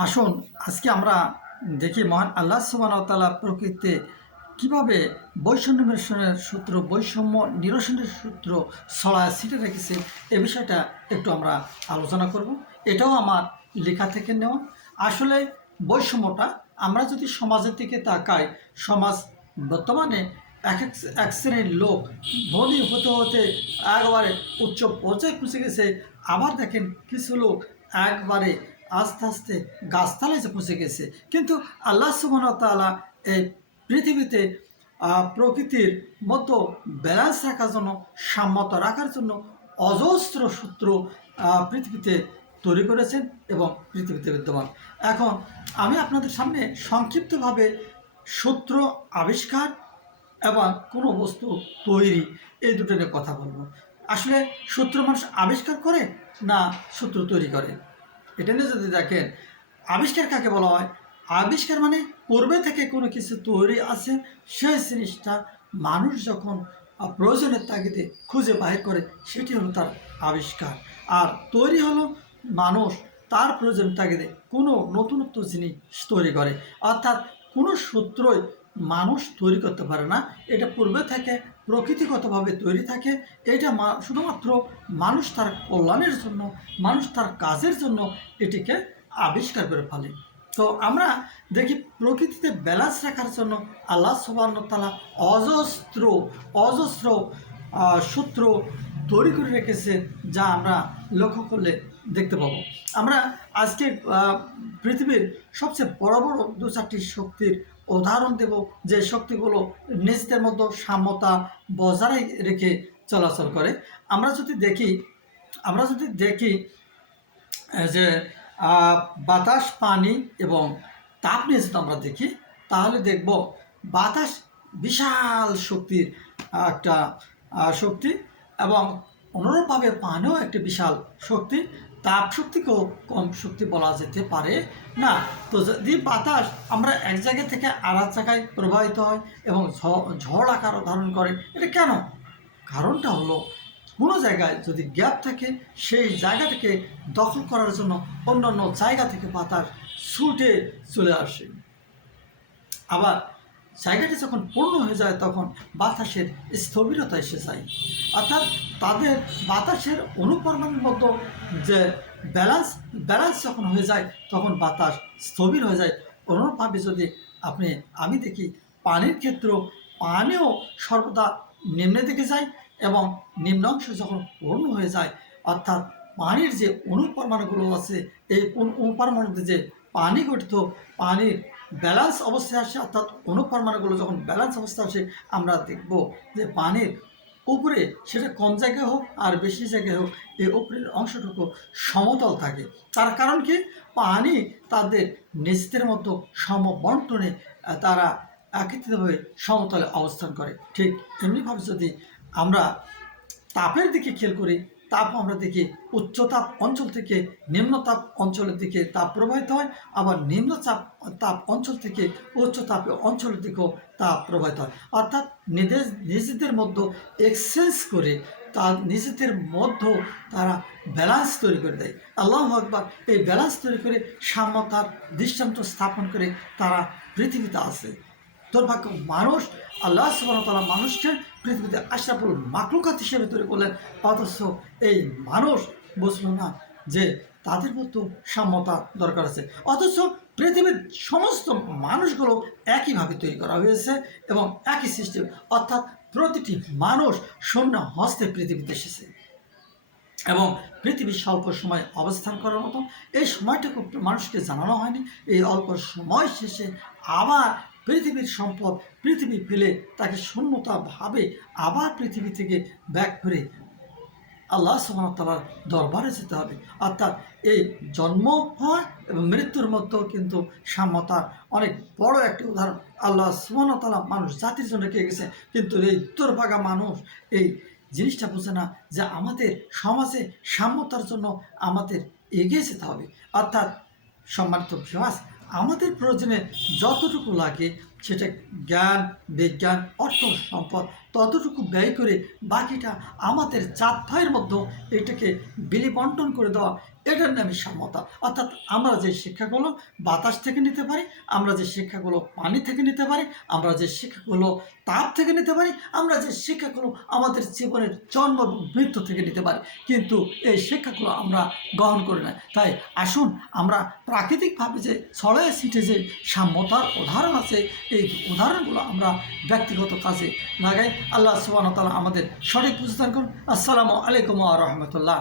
আসুন, আজকে আমরা দেখি মহান আল্লাহ সুবাহতালা প্রকৃতিতে কীভাবে বৈষম্য নিরসনের সূত্র, বৈষম্য নিরসনের সূত্র ছড়ায়, ছিটে রেখেছে, এ বিষয়টা একটু আমরা আলোচনা করব। এটাও আমার লেখা থেকে নেওয়া। আসলে বৈষম্যটা আমরা যদি সমাজের দিকে তাকাই, সমাজ বর্তমানে এক এক এক শ্রেণির লোক ধনী, হতে হতে একবারে উচ্চ পর্যায়ে পৌঁছে গেছে। আবার দেখেন কিছু লোক একবারে আস্তে আস্তে গাছতলায় যে পৌঁছে গেছে। কিন্তু আল্লাহ সুবাহ তাআলা এই পৃথিবীতে প্রকৃতির মতো ব্যালেন্স রাখার জন্য, সাম্যত রাখার জন্য অজস্র সূত্র পৃথিবীতে তৈরি করেছেন এবং পৃথিবীতে বিদ্যমান। এখন আমি আপনাদের সামনে সংক্ষিপ্তভাবে সূত্র আবিষ্কার এবং কোনো বস্তু তৈরি, এই দুটো নিয়ে কথা বলব। আসলে সূত্র মানুষ আবিষ্কার করে না সূত্র তৈরি করে? এটা নিয়ে যদি দেখেন, আবিষ্কার কাকে বলা হয়? আবিষ্কার মানে পূর্বে থেকে কোনো কিছু তৈরি আছে, সেই জিনিসটা মানুষ যখন প্রয়োজনের তাগিদে খুঁজে বাহির করে, সেটি হলো তার আবিষ্কার। আর তৈরি হলো মানুষ তার প্রয়োজন তাগিদে কোনো নতুনত্ব জিনিস তৈরি করে, অর্থাৎ কোনো সূত্রই মানুষ তৈরি করতে পারে না। এটা পূর্বে থেকে প্রকৃতিগতভাবে তৈরি থাকে। এটা শুধুমাত্র মানুষ তার কল্যাণের জন্য, মানুষ তার কাজের জন্য এটিকে আবিষ্কার করে ফেলে। তো আমরা দেখি প্রকৃতিতে ব্যালেন্স রাখার জন্য আল্লাহ সুবাহতালা অজস্র অজস্র সূত্র তৈরি করে রেখেছে যা আমরা লক্ষ্য করলে দেখতে পাবো। আমরা আজকে পৃথিবীর সবচেয়ে বড় বড় দু চারটি শক্তির উদাহরণ দেব যে শক্তিগুলো নিজেদের মধ্যে সাম্যতা বজায় রেখে চলাচল করে। আমরা যদি দেখি, আমরা যদি দেখি যে বাতাস, পানি এবং তাপ নিয়ে যদি আমরা দেখি, তাহলে দেখব বাতাস বিশাল শক্তির একটা শক্তি এবং অনুরূপভাবে পানিও একটি বিশাল শক্তি তাপ শক্তিকেও কম শক্তি বলা যেতে পারে। না, তো যদি বাতাস আমরা এক জায়গা থেকে আর এক জায়গায় প্রবাহিত হয় এবং ঝড় আকার ধারণ করে, এটা কেন? কারণটা হলো, কোনো জায়গায় যদি গ্যাপ থাকে, সেই জায়গাটাকে দখল করার জন্য অন্যান্য জায়গা থেকে বাতাস ছুটে চলে আসে। আবার জায়গাটি যখন পূর্ণ হয়ে যায় তখন বাতাসের স্থবিরতা এসে যায়। অর্থাৎ তাদের বাতাসের অনুপরমাণুর মতো যে ব্যালেন্স ব্যালেন্স যখন হয়ে যায়, তখন বাতাস স্থবির হয়ে যায়। অনুরূপভাবে যদি আপনি, আমি দেখি পানির ক্ষেত্র, পানিও সর্বদা নিম্নের দিকে যায় এবং নিম্ন অংশ যখন পূর্ণ হয়ে যায়, অর্থাৎ পানির যে অনুপরমাণুগুলো আছে, এই অনু- অনুপরমাণুতে যে পানি গঠিত, পানির ব্যালেন্স অবস্থায় আসে, অর্থাৎ অনুপরমাণুগুলো যখন ব্যালান্স অবস্থায় আসে, আমরা দেখব যে পানির উপরে সেটা কম জায়গায় হোক আর বেশি জায়গায় হোক, এই উপরের অংশটুকু সমতল থাকে। তার কারণ কি? পানি তাদের নিজেদের মতো সমবন্টনে তারা একত্রিতভাবে সমতলে অবস্থান করে। ঠিক এমনিভাবে যদি আমরা তাপের দিকে খেয়াল করি তাপ আমরা দেখি উচ্চতাপ অঞ্চল থেকে নিম্নতাপ অঞ্চলের দিকে তাপ প্রবাহিত হয়, আবার নিম্নচাপ তাপ অঞ্চল থেকে উচ্চ তাপ অঞ্চলের দিকেও তাপ প্রবাহিত হয়। অর্থাৎ নিজেদের নিজেদের মধ্যে এক্সচেঞ্জ করে তার নিজেদের মধ্যে তারা ব্যালান্স তৈরি করে দেয়। আল্লাহ আকবর এই ব্যালেন্স তৈরি করে সাম্যতার দৃষ্টান্ত স্থাপন করে তারা পৃথিবীতে আসে। দুর্ভাগ্য মানুষ, আল্লাহ সুবাহতালা মানুষকে পৃথিবীতে আশরাফুল মাকলুকাত হিসেবে তৈরি করলেন। অথচ এই মানুষ বুঝলো না যে তাদের মতো সাম্যতা দরকার আছে। অথচ পৃথিবীর সমস্ত মানুষগুলো একইভাবে তৈরি করা হয়েছে এবং একই সিস্টেম অর্থাৎ প্রতিটি মানুষ শূন্য হস্তে পৃথিবীতে এসেছে এবং পৃথিবীর স্বল্প সময় অবস্থান করার মতো। এই সময়টুকু মানুষকে জানানো হয়নি। এই অল্প সময় শেষে আবার পৃথিবীর সম্পদ পৃথিবী ফেলে তাকে শূন্যতা ভাবে আবার পৃথিবী থেকে ব্যাক করে আল্লাহ সুবাহতালার দরবারে যেতে হবে। অর্থাৎ এই জন্ম হয় এবং মৃত্যুর মধ্যেও কিন্তু সাম্যতার অনেক বড় একটি উদাহরণ। আল্লাহ সুবাহতালা মানুষ, জাতির জন্য রেখে গেছে। কিন্তু এই দুর্ভাগা মানুষ এই জিনিসটা বোঝে না যে আমাদের সমাজে সাম্যতার জন্য আমাদের এগিয়ে যেতে হবে। অর্থাৎ সম্মানিত বিভাস আমাদের প্রয়োজনে যতটুকু লাগে সেটা জ্ঞান বিজ্ঞান অর্থ সম্পদ ততটুকু ব্যয় করে বাকিটা আমাদের চার ভাইয়ের মধ্যে এটাকে বিলি বন্টন করে দেওয়া, এটার নামই সাম্যতা। অর্থাৎ আমরা যে শিক্ষাগুলো বাতাস থেকে নিতে পারি, আমরা যে শিক্ষাগুলো পানি থেকে নিতে পারি, আমরা যে শিক্ষাগুলো তাপ থেকে নিতে পারি, আমরা যে শিক্ষাগুলো আমাদের জীবনের জন্ম মৃত্যু থেকে নিতে পারি। কিন্তু এই শিক্ষাগুলো আমরা গ্রহণ করি না। তাই আসুন আমরা প্রাকৃতিকভাবে যে ছড়ায় সিটে যে সাম্যতার উদাহরণ আছে, এই উদাহরণগুলো আমরা ব্যক্তিগত কাজে লাগাই। আল্লাহ সুবাহ তালা আমাদের সঠিক বুঝদান করুন। আসসালামু আলাইকুম রহমতুল্লাহ।